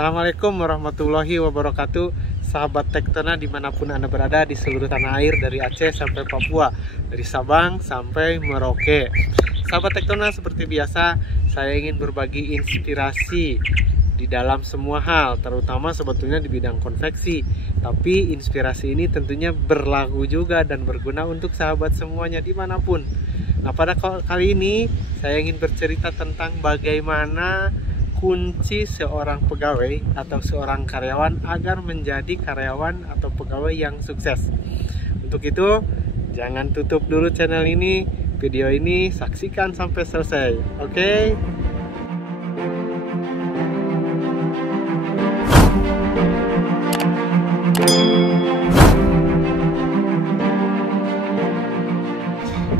Assalamualaikum warahmatullahi wabarakatuh. Sahabat Tektona dimanapun Anda berada di seluruh tanah air, dari Aceh sampai Papua, dari Sabang sampai Merauke. Sahabat Tektona, seperti biasa saya ingin berbagi inspirasi di dalam semua hal, terutama sebetulnya di bidang konveksi. Tapi inspirasi ini tentunya berlaku juga dan berguna untuk sahabat semuanya dimanapun. Nah, pada kali ini saya ingin bercerita tentang bagaimana kunci seorang pegawai atau seorang karyawan agar menjadi karyawan atau pegawai yang sukses. Untuk itu, jangan tutup dulu channel ini, video ini saksikan sampai selesai. Oke?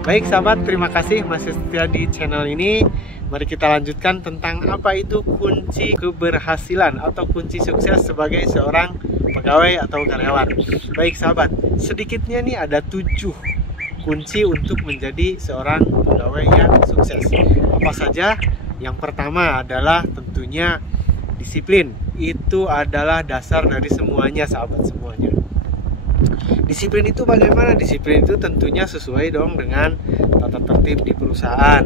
Baik sahabat, terima kasih masih setia di channel ini. Mari kita lanjutkan tentang apa itu kunci keberhasilan atau kunci sukses sebagai seorang pegawai atau karyawan. Baik sahabat, sedikitnya nih ada 7 kunci untuk menjadi seorang pegawai yang sukses. Apa saja? Yang pertama adalah tentunya disiplin. Itu adalah dasar dari semuanya sahabat semuanya. Disiplin itu bagaimana? Disiplin itu tentunya sesuai dong dengan tata tertib di perusahaan,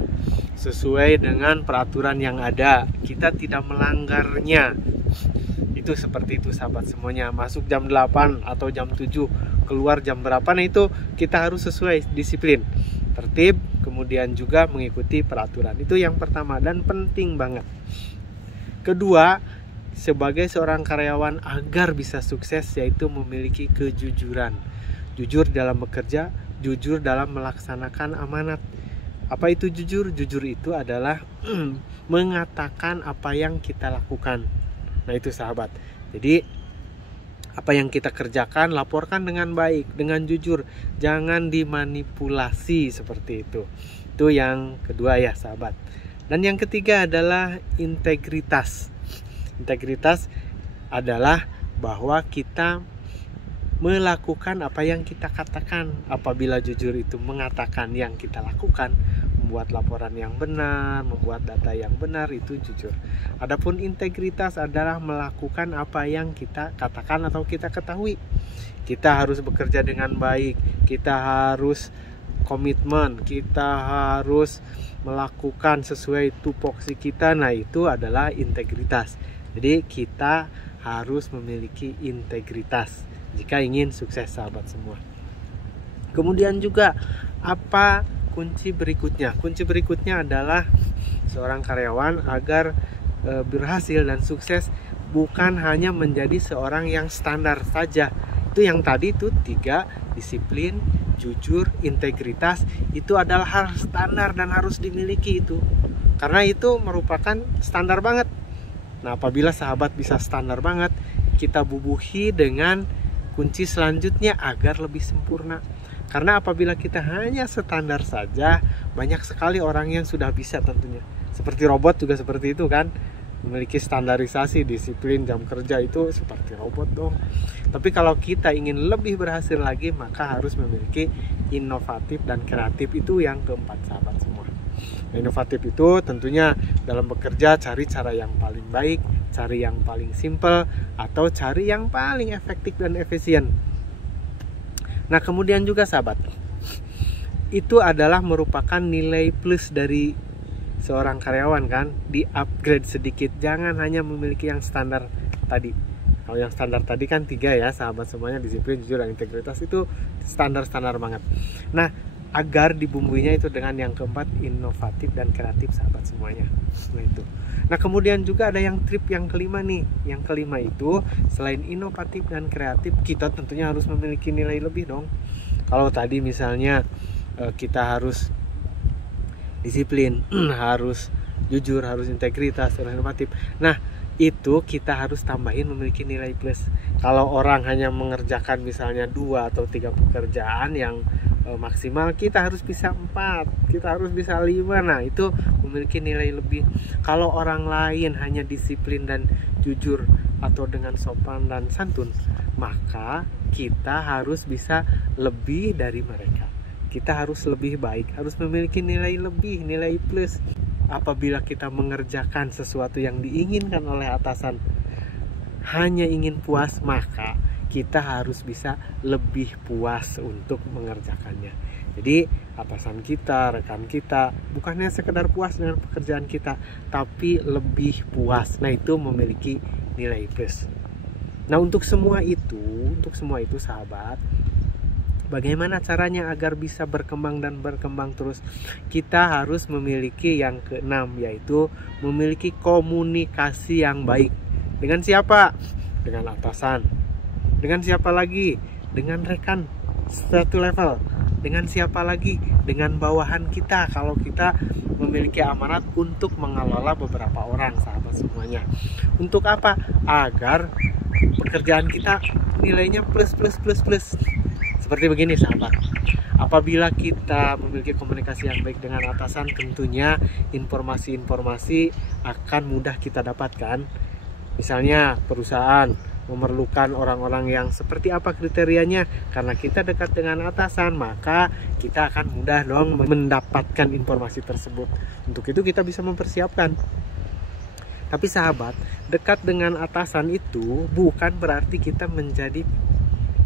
sesuai dengan peraturan yang ada. Kita tidak melanggarnya. Itu seperti itu sahabat semuanya. Masuk jam 8 atau jam 7, keluar jam berapa, nah itu kita harus sesuai disiplin, tertib, kemudian juga mengikuti peraturan. Itu yang pertama dan penting banget. Kedua, sebagai seorang karyawan agar bisa sukses yaitu memiliki kejujuran. Jujur dalam bekerja, jujur dalam melaksanakan amanat. Apa itu jujur? Jujur itu adalah mengatakan apa yang kita lakukan. Nah itu sahabat. Jadi apa yang kita kerjakan laporkan dengan baik, dengan jujur. Jangan dimanipulasi seperti itu. Itu yang kedua ya sahabat. Dan yang ketiga adalah integritas. Integritas adalah bahwa kita melakukan apa yang kita katakan. Apabila jujur itu mengatakan yang kita lakukan, membuat laporan yang benar, membuat data yang benar, itu jujur. Adapun integritas adalah melakukan apa yang kita katakan atau kita ketahui. Kita harus bekerja dengan baik, kita harus komitmen, kita harus melakukan sesuai tupoksi kita. Nah itu adalah integritas. Jadi kita harus memiliki integritas jika ingin sukses sahabat semua. Kemudian juga apa kunci berikutnya? Kunci berikutnya adalah seorang karyawan agar berhasil dan sukses bukan hanya menjadi seorang yang standar saja. Itu yang tadi itu 3, disiplin, jujur, integritas, itu adalah hal standar dan harus dimiliki itu. Karena itu merupakan standar banget. Nah, apabila sahabat bisa standar banget, kita bubuhi dengan kunci selanjutnya agar lebih sempurna. Karena apabila kita hanya standar saja, banyak sekali orang yang sudah bisa tentunya. Seperti robot juga seperti itu kan. Memiliki standarisasi, disiplin, jam kerja itu seperti robot dong. Tapi kalau kita ingin lebih berhasil lagi, maka harus memiliki inovatif dan kreatif. Itu yang keempat sahabat semua. Nah, inovatif itu tentunya dalam bekerja cari cara yang paling baik, cari yang paling simple, atau cari yang paling efektif dan efisien. Nah kemudian juga sahabat, itu adalah merupakan nilai plus dari seorang karyawan kan, di upgrade sedikit. Jangan hanya memiliki yang standar tadi. Kalau yang standar tadi kan 3 ya sahabat semuanya, disiplin, jujur, dan integritas, itu standar-standar banget. Nah agar dibumbuinya itu dengan yang keempat, inovatif dan kreatif sahabat semuanya. Nah itu. Nah kemudian juga ada yang trip yang kelima nih. Yang kelima itu selain inovatif dan kreatif, kita tentunya harus memiliki nilai lebih dong. Kalau tadi misalnya kita harus disiplin, harus jujur, harus integritas, harus inovatif. Nah itu kita harus tambahin memiliki nilai plus. Kalau orang hanya mengerjakan misalnya 2 atau 3 pekerjaan yang maksimal, kita harus bisa 4, kita harus bisa 5. Nah itu memiliki nilai lebih. Kalau orang lain hanya disiplin dan jujur atau dengan sopan dan santun, maka kita harus bisa lebih dari mereka. Kita harus lebih baik, harus memiliki nilai lebih, nilai plus. Apabila kita mengerjakan sesuatu yang diinginkan oleh atasan, hanya ingin puas, maka kita harus bisa lebih puas untuk mengerjakannya. Jadi atasan kita, rekan kita bukannya sekedar puas dengan pekerjaan kita, tapi lebih puas. Nah, itu memiliki nilai plus. Nah, untuk semua itu sahabat, bagaimana caranya agar bisa berkembang dan berkembang terus? Kita harus memiliki yang keenam, yaitu memiliki komunikasi yang baik. Dengan siapa? Dengan atasan. Dengan siapa lagi? Dengan rekan satu level. Dengan siapa lagi? Dengan bawahan kita, kalau kita memiliki amanat untuk mengelola beberapa orang, sahabat semuanya. Untuk apa? Agar pekerjaan kita nilainya plus. Seperti begini, sahabat. Apabila kita memiliki komunikasi yang baik dengan atasan, tentunya informasi-informasi akan mudah kita dapatkan. Misalnya perusahaan memerlukan orang-orang yang seperti apa kriterianya. Karena kita dekat dengan atasan, maka kita akan mudah dong mendapatkan informasi tersebut. Untuk itu kita bisa mempersiapkan. Tapi sahabat, dekat dengan atasan itu bukan berarti kita menjadi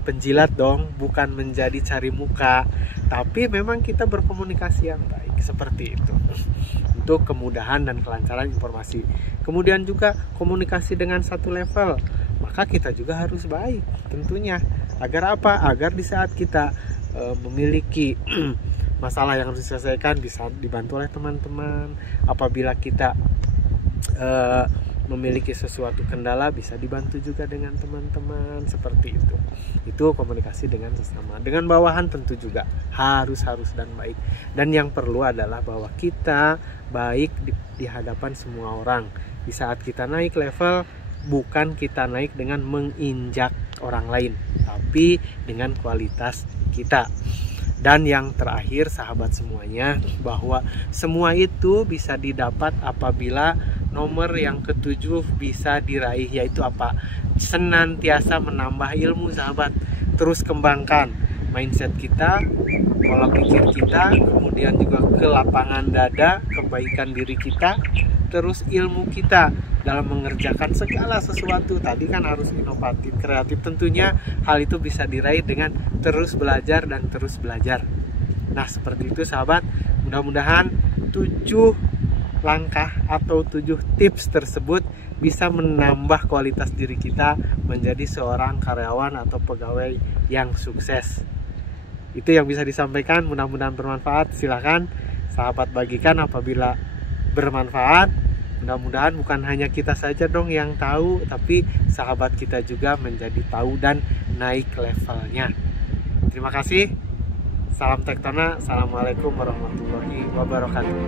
penjilat dong, bukan menjadi cari muka, tapi memang kita berkomunikasi yang baik, seperti itu, untuk kemudahan dan kelancaran informasi. Kemudian juga komunikasi dengan satu level, maka kita juga harus baik tentunya. Agar apa? Agar di saat kita memiliki masalah yang harus diselesaikan bisa dibantu oleh teman-teman. Apabila kita memiliki sesuatu kendala, bisa dibantu juga dengan teman-teman, seperti itu. Itu komunikasi dengan sesama. Dengan bawahan tentu juga harus dan baik. Dan yang perlu adalah bahwa kita baik di hadapan semua orang. Di saat kita naik level, bukan kita naik dengan menginjak orang lain, tapi dengan kualitas kita. Dan yang terakhir, sahabat semuanya, bahwa semua itu bisa didapat apabila nomor yang ketujuh bisa diraih, yaitu apa? Senantiasa menambah ilmu, sahabat. Terus kembangkan mindset kita, pola pikir kita, kemudian juga kelapangan dada, kebaikan diri kita, terus ilmu kita dalam mengerjakan segala sesuatu. Tadi kan harus inovatif, kreatif. Tentunya hal itu bisa diraih dengan terus belajar dan terus belajar. Nah, seperti itu sahabat. Mudah-mudahan 7 langkah atau 7 tips tersebut bisa menambah kualitas diri kita menjadi seorang karyawan atau pegawai yang sukses. Itu yang bisa disampaikan, mudah-mudahan bermanfaat. Silakan sahabat bagikan apabila bermanfaat. Mudah-mudahan bukan hanya kita saja dong yang tahu, tapi sahabat kita juga menjadi tahu dan naik levelnya. Terima kasih. Salam Tektona. Assalamualaikum warahmatullahi wabarakatuh.